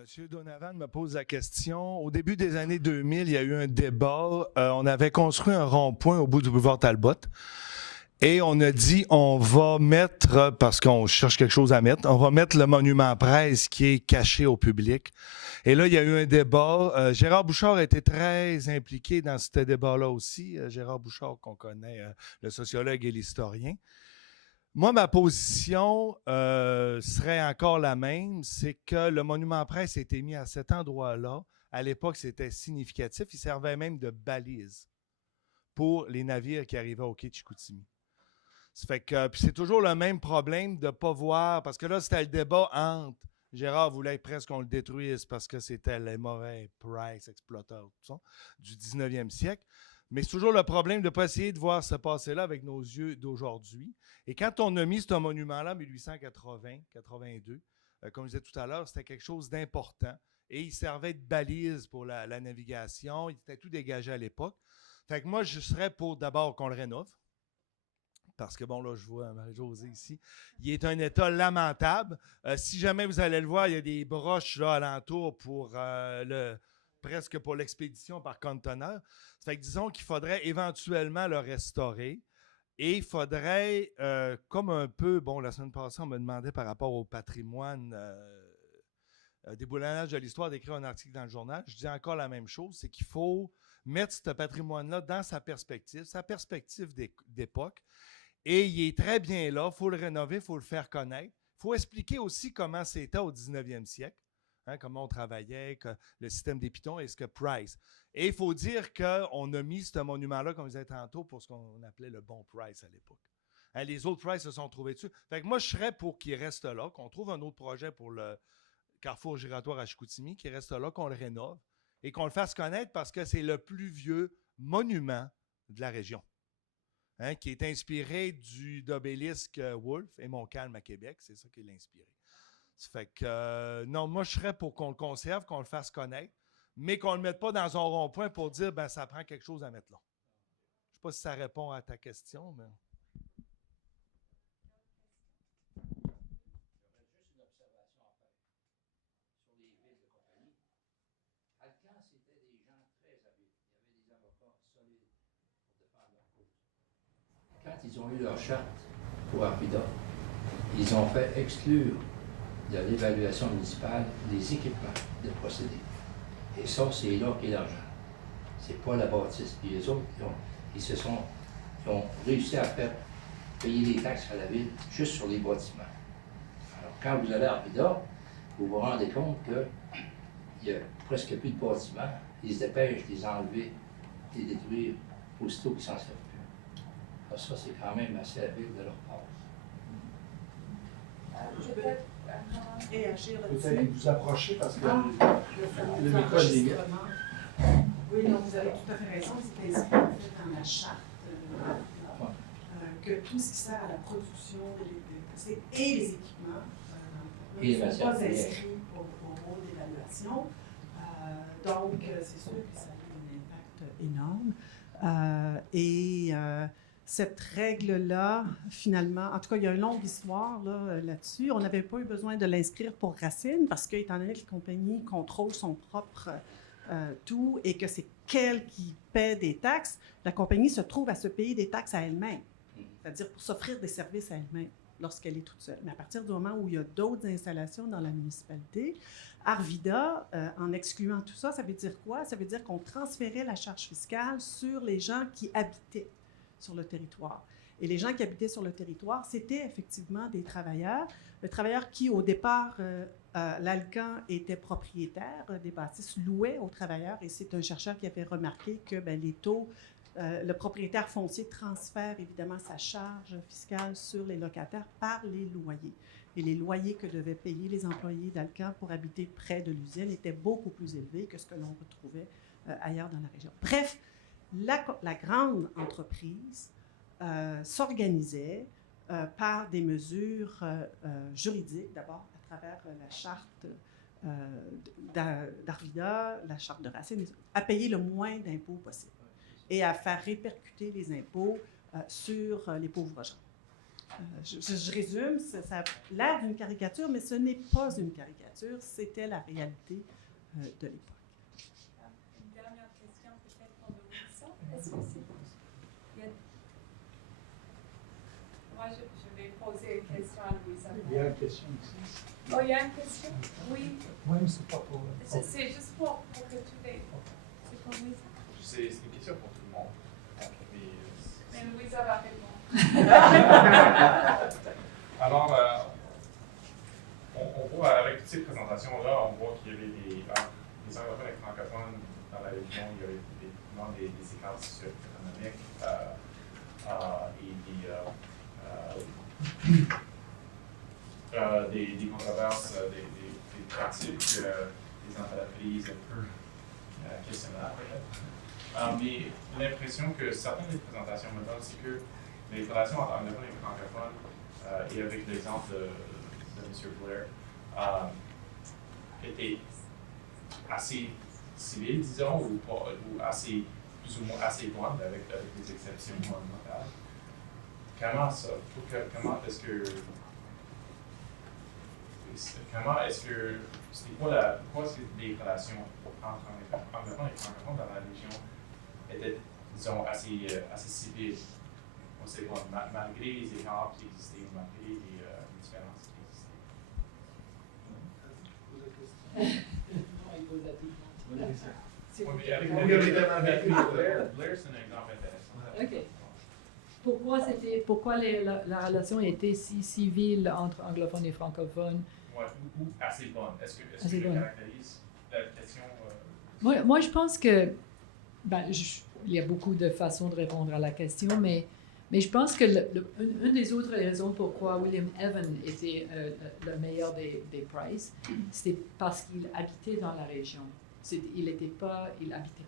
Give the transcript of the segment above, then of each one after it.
Monsieur Donovan me pose la question. Au début des années 2000, il y a eu un débat. On avait construit un rond-point au bout du boulevard Talbot. Et on a dit, on va mettre, parce qu'on cherche quelque chose à mettre, on va mettre le monument presse qui est caché au public. Et là, il y a eu un débat. Gérard Bouchard a été très impliqué dans ce débat-là aussi. Gérard Bouchard, qu'on connaît, le sociologue et l'historien. Moi, ma position serait encore la même, c'est que le monument presse a été mis à cet endroit-là. À l'époque, c'était significatif. Il servait même de balise pour les navires qui arrivaient au quai de Chicoutimi. Ça fait que, puis c'est toujours le même problème de ne pas voir, parce que là, c'était le débat entre Gérard voulait presque qu'on le détruise parce que c'était les mauvais Price, exploiteurs, tout ça, du 19e siècle. Mais c'est toujours le problème de ne pas essayer de voir ce passé-là avec nos yeux d'aujourd'hui. Et quand on a mis ce monument-là en 1880-82, comme je disais tout à l'heure, c'était quelque chose d'important. Et il servait de balise pour la navigation. Il était tout dégagé à l'époque. Fait que moi, je serais pour d'abord qu'on le rénove. Parce que, bon, là, je vois Marie-Josée ici. Il est un état lamentable. Si jamais vous allez le voir, il y a des broches là alentour pour presque pour l'expédition par conteneur. Ça fait que disons qu'il faudrait éventuellement le restaurer. Et il faudrait, comme un peu, bon, la semaine passée, on me demandait par rapport au patrimoine déboulonnage de l'histoire d'écrire un article dans le journal. Je dis encore la même chose, c'est qu'il faut mettre ce patrimoine-là dans sa perspective d'époque. Et il est très bien là, il faut le rénover, il faut le faire connaître. Il faut expliquer aussi comment c'était au 19e siècle, hein, comment on travaillait, le système des pitons et ce que Price. Et il faut dire qu'on a mis ce monument-là, comme je disais tantôt, pour ce qu'on appelait le bon Price à l'époque. Hein, les autres Price se sont trouvés dessus. Fait que moi, je serais pour qu'il reste là, qu'on trouve un autre projet pour le carrefour giratoire à Chicoutimi, qu'il reste là, qu'on le rénove et qu'on le fasse connaître parce que c'est le plus vieux monument de la région. Hein, qui est inspiré d'obélisque Wolfe et Montcalm à Québec. C'est ça qui l'a inspiré. Ça fait que, non, moi, je serais pour qu'on le conserve, qu'on le fasse connaître, mais qu'on ne le mette pas dans un rond-point pour dire, ben ça prend quelque chose à mettre là. Je ne sais pas si ça répond à ta question, mais... Quand ils ont eu leur charte pour Arvida, ils ont fait exclure de l'évaluation municipale les équipements de procédés. Et ça, c'est là qu'est l'argent. C'est pas la bâtisse. Puis les autres, ils ont réussi à faire payer des taxes à la ville juste sur les bâtiments. Alors, quand vous allez à Arvida, vous vous rendez compte qu'il n'y a presque plus de bâtiments. Ils se dépêchent de les enlever, de les détruire aussitôt qu'ils s'en servent plus. Alors ça, c'est quand même assez habile de leur part. Je peux réagir là-dessus. Vous allez vous approcher parce que le micro est libre. Oui, non, vous avez tout à fait raison. C'est inscrit en fait dans la charte que tout ce qui sert à la production et les équipements ne sont pas inscrits au rôle d'évaluation. Donc, c'est sûr que ça a un impact énorme. Cette règle-là, finalement, en tout cas, il y a une longue histoire là-dessus. On n'avait pas eu besoin de l'inscrire pour Racine parce qu'étant donné que la compagnie contrôle son propre tout et que c'est qu'elle qui paie des taxes, la compagnie se trouve à se payer des taxes à elle-même, c'est-à-dire pour s'offrir des services à elle-même lorsqu'elle est toute seule. Mais à partir du moment où il y a d'autres installations dans la municipalité, Arvida, en excluant tout ça, ça veut dire quoi? Ça veut dire qu'on transférait la charge fiscale sur les gens qui habitaient sur le territoire. Et les gens qui habitaient sur le territoire, c'était effectivement des travailleurs qui, au départ, l'Alcan était propriétaire des bâtisses, louait aux travailleurs, et c'est un chercheur qui avait remarqué que les taux, le propriétaire foncier transfère évidemment sa charge fiscale sur les locataires par les loyers. Et les loyers que devaient payer les employés d'Alcan pour habiter près de l'usine étaient beaucoup plus élevés que ce que l'on retrouvait ailleurs dans la région. Bref, la grande entreprise s'organisait par des mesures juridiques, d'abord à travers la charte d'Arvida, la charte de Racine, à payer le moins d'impôts possible et à faire répercuter les impôts sur les pauvres gens. Je résume, ça a l'air d'une caricature, mais ce n'est pas une caricature, c'était la réalité de l'époque. Une dernière question peut-être pour Louisa. Est-ce que c'est... Moi, je vais poser une question à Louisa. Il y a une question ici. Oh, il y a une question? Oui. Oui, mais c'est pas pour... C'est juste pour que tous les... C'est pour Louisa? C'est une question pour tout le monde. Mais Louisa va répondre. Alors, on voit avec toutes ces présentations-là, on voit qu'il y avait des anglophones et francophones dans la région, il y avait des séquences socio-économiques et des controverses, des pratiques, des entreprises un peu questionnables. Mais l'impression que certaines des présentations me donnent, c'est que les relations entre anglophones et francophones, et avec l'exemple de M. Blair, étaient assez civiles, disons, ou assez, plus ou moins assez bonnes, avec des exceptions monumentales. Comment ça? Comment est-ce que c'était pourquoi est-ce que les relations entre anglophones et francophones dans la région étaient, disons, assez civiles? On sait pas, malgré les écarts qui existaient, malgré les différences qui existaient. Oui, mais avec Blair, c'est un exemple intéressant. OK. Pourquoi la relation était si civile entre anglophones et francophones? Ouais, ou assez bonne. Est-ce que je caractérise la question? Moi, je pense que il y a beaucoup de façons de répondre à la question, mais je pense que une des autres raisons pourquoi William Evan était le meilleur des Price, c'était parce qu'il habitait dans la région. Il n'habitait pas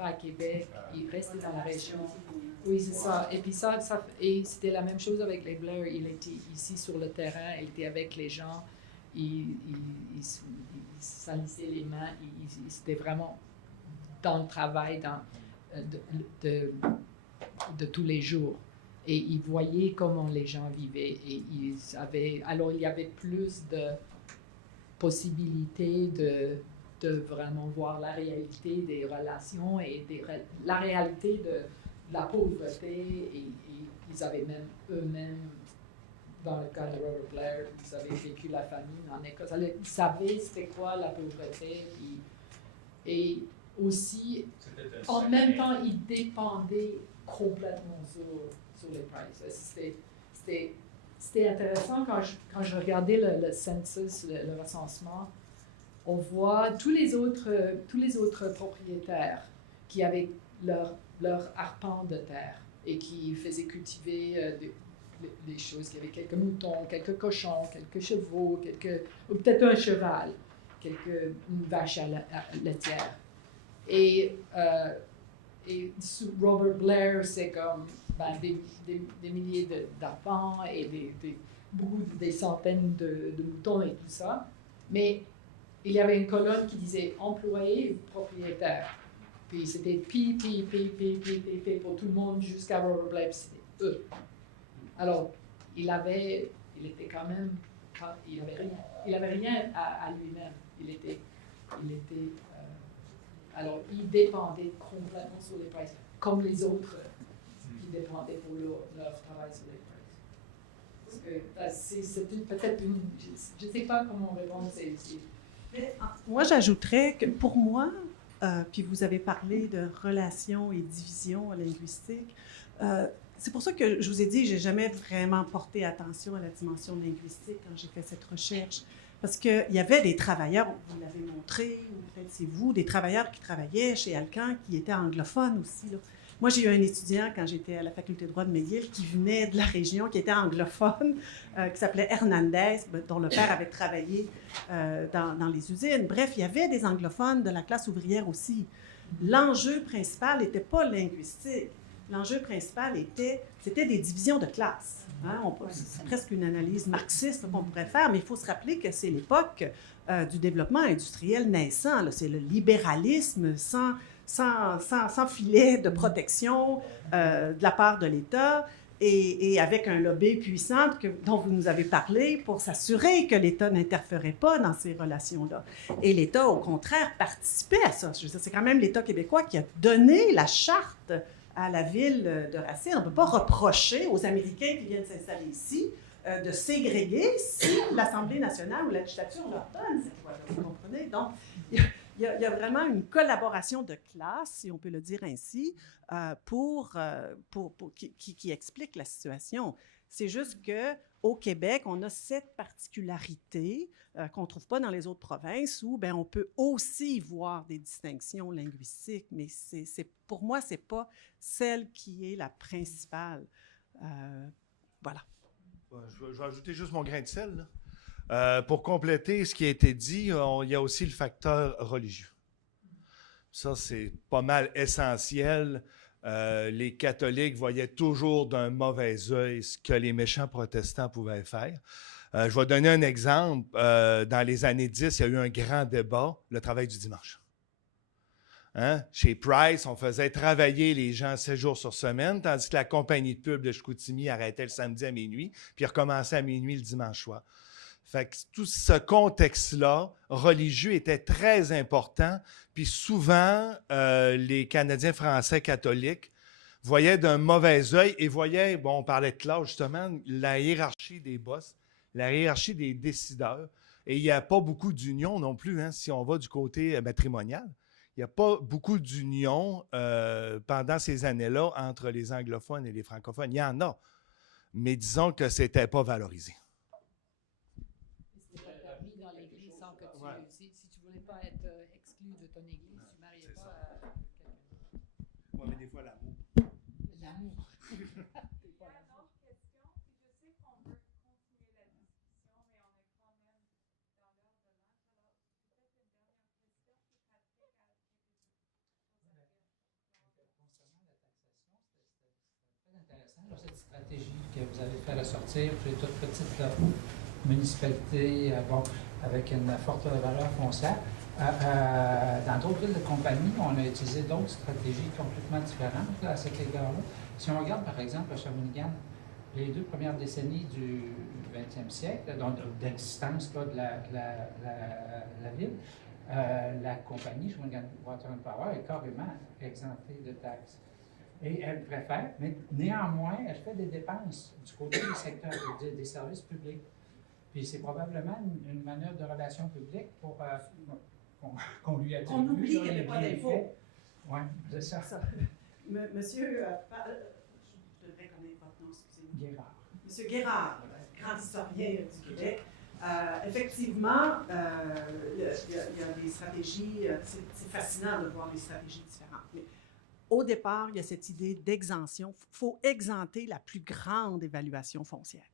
à Québec, il restait dans la région. Oui, c'est ça. Et puis et c'était la même chose avec les Blair. Il était ici sur le terrain, il était avec les gens, il salissait les mains, il était vraiment dans le travail de tous les jours. Et il voyait comment les gens vivaient. Et alors, il y avait plus de possibilités de vraiment voir la réalité des relations et la réalité de la pauvreté. Et ils avaient même eux-mêmes, dans le cas de Robert Blair, ils avaient vécu la famine en Écosse. Alors, ils savaient c'était quoi la pauvreté. Et aussi, en même temps, ils dépendaient complètement sur les Price. C'était intéressant quand je regardais le census, le recensement. On voit tous les autres propriétaires qui avaient leur arpent de terre et qui faisaient cultiver des choses. Il y avait quelques moutons, quelques cochons, quelques chevaux, ou peut-être un cheval, une vache laitière. Et Robert Blair, c'est comme des milliers d'arpents et des centaines de moutons et tout ça. Mais il y avait une colonne qui disait employé ou propriétaire. Puis c'était P pour tout le monde jusqu'à Robert Blair, c'était eux. Alors, il avait rien à lui-même. Alors, il dépendait complètement sur les Price, comme les autres qui dépendaient pour leur travail sur les Price. Parce que c'est peut-être je ne sais pas comment répondre. Moi, j'ajouterais que pour moi, puis vous avez parlé de relations et divisions linguistiques, c'est pour ça que je vous ai dit, je n'ai jamais vraiment porté attention à la dimension linguistique quand j'ai fait cette recherche. Parce qu'il y avait des travailleurs, vous l'avez montré, ou peut-être c'est vous, des travailleurs qui travaillaient chez Alcan qui étaient anglophones aussi, là. Moi, j'ai eu un étudiant quand j'étais à la faculté de droit de McGill qui venait de la région, qui était anglophone, qui s'appelait Hernandez, dont le père avait travaillé dans les usines. Bref, il y avait des anglophones de la classe ouvrière aussi. L'enjeu principal n'était pas linguistique. L'enjeu principal c'était des divisions de classe. Hein? C'est presque une analyse marxiste qu'on pourrait faire, mais il faut se rappeler que c'est l'époque du développement industriel naissant. Là. C'est le libéralisme sans filet de protection de la part de l'État. et avec un lobby puissant dont vous nous avez parlé pour s'assurer que l'État n'interférait pas dans ces relations-là. Et l'État, au contraire, participait à ça. Je veux dire, c'est quand même l'État québécois qui a donné la charte à la ville de Racine. On ne peut pas reprocher aux Américains qui viennent s'installer ici de ségréguer si l'Assemblée nationale ou la législature leur donne cette loi-là. Vous comprenez? Donc, il y a vraiment une collaboration de classe, si on peut le dire ainsi, qui explique la situation. C'est juste qu'au Québec, on a cette particularité qu'on ne trouve pas dans les autres provinces où on peut aussi voir des distinctions linguistiques, mais pour moi, ce n'est pas celle qui est la principale. Voilà. Je vais ajouter juste mon grain de sel, là. Pour compléter ce qui a été dit, il y a aussi le facteur religieux. Ça, c'est pas mal essentiel. Les catholiques voyaient toujours d'un mauvais œil ce que les méchants protestants pouvaient faire. Je vais donner un exemple. Dans les années 10, il y a eu un grand débat, le travail du dimanche. Hein? Chez Price, on faisait travailler les gens 7 jours sur semaine, tandis que la compagnie de pub de Chicoutimi arrêtait le samedi à minuit, puis recommençait à minuit le dimanche soir. Fait que tout ce contexte-là, religieux, était très important. Puis souvent, les Canadiens français catholiques voyaient d'un mauvais œil et voyaient, on parlait de classe justement, la hiérarchie des boss, la hiérarchie des décideurs. Et il n'y a pas beaucoup d'union non plus, hein, si on va du côté matrimonial. Il n'y a pas beaucoup d'union pendant ces années-là entre les anglophones et les francophones. Il y en a, mais disons que ce n'était pas valorisé. C'était pas permis dans l'Église sans que tu... Ouais. Si tu ne voulais pas être exclu de ton Église, tu ne mariais pas à quelqu'un. Oui, mais des fois, l'amour. L'amour. Il y a une autre question, puis je sais qu'on veut continuer la discussion, mais on est quand même dans l'heure de lunch. Alors, peut-être une dernière question, puis pratique à Concernant la taxation, c'était très intéressant, cette stratégie que vous avez fait ressortir pour les toutes petites municipalités, avec une forte valeur foncière. Dans d'autres villes de compagnie, on a utilisé d'autres stratégies complètement différentes à cet égard-là. Si on regarde par exemple à Shawinigan, les 2 premières décennies du 20e siècle, donc d'existence de la ville, la compagnie Shawinigan Water and Power est carrément exemptée de taxes. Et elle préfère, mais néanmoins, elle fait des dépenses du côté du secteur des services publics. Puis c'est probablement une manœuvre de relations publiques pour qu'on lui attribue. On oublie qu'il n'y avait pas d'impôt. Oui, c'est ça. Monsieur, je devrais connaître votre nom, excusez-moi. Guérard. Monsieur Guérard, grand historien du Québec. Effectivement, il y a des stratégies, c'est fascinant de voir les stratégies différentes. Mais au départ, il y a cette idée d'exemption. Il faut exempter la plus grande évaluation foncière.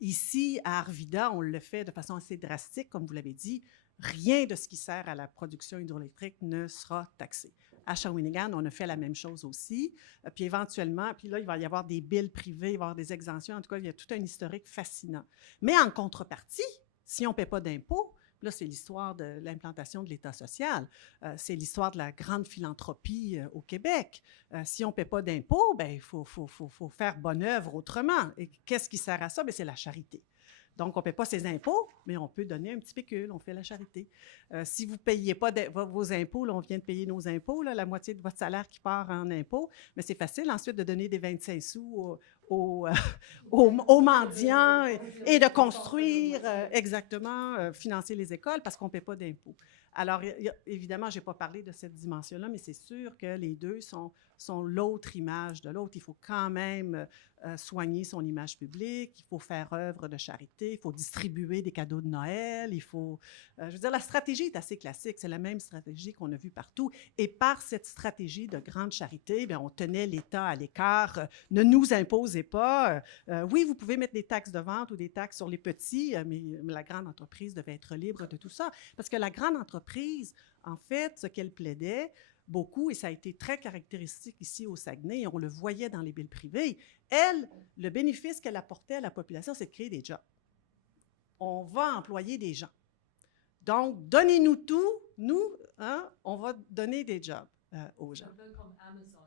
Ici, à Arvida, on le fait de façon assez drastique, comme vous l'avez dit. Rien de ce qui sert à la production hydroélectrique ne sera taxé. À Shawinigan, on a fait la même chose aussi. Puis éventuellement, puis là, il va y avoir des billes privées, il va y avoir des exemptions. En tout cas, il y a tout un historique fascinant. Mais en contrepartie, si on ne paie pas d'impôts, là, c'est l'histoire de l'implantation de l'État social. C'est l'histoire de la grande philanthropie au Québec. Si on ne paie pas d'impôts, il faut faire bonne œuvre autrement. Et qu'est-ce qui sert à ça? C'est la charité. Donc, on ne paie pas ses impôts, mais on peut donner un petit pécule, on fait la charité. Si vous ne payez pas vos impôts, là, on vient de payer nos impôts, là, la moitié de votre salaire qui part en impôts, mais c'est facile ensuite de donner des 25 sous aux mendiants et de construire, exactement, financer les écoles parce qu'on ne paie pas d'impôts. Alors, évidemment, je n'ai pas parlé de cette dimension-là, mais c'est sûr que les deux sont l'autre image de l'autre. Il faut quand même soigner son image publique, il faut faire œuvre de charité, il faut distribuer des cadeaux de Noël, il faut... je veux dire, la stratégie est assez classique, c'est la même stratégie qu'on a vue partout. Et par cette stratégie de grande charité, on tenait l'État à l'écart. Ne nous imposez pas. Oui, vous pouvez mettre des taxes de vente ou des taxes sur les petits, mais la grande entreprise devait être libre de tout ça. Parce que la grande entreprise, en fait, ce qu'elle plaidait, beaucoup, et ça a été très caractéristique ici au Saguenay, et on le voyait dans les villes privées, elle, le bénéfice qu'elle apportait à la population, c'est de créer des jobs. On va employer des gens. Donc, donnez-nous tout, nous, hein, on va donner des jobs aux gens. Un peu comme Amazon.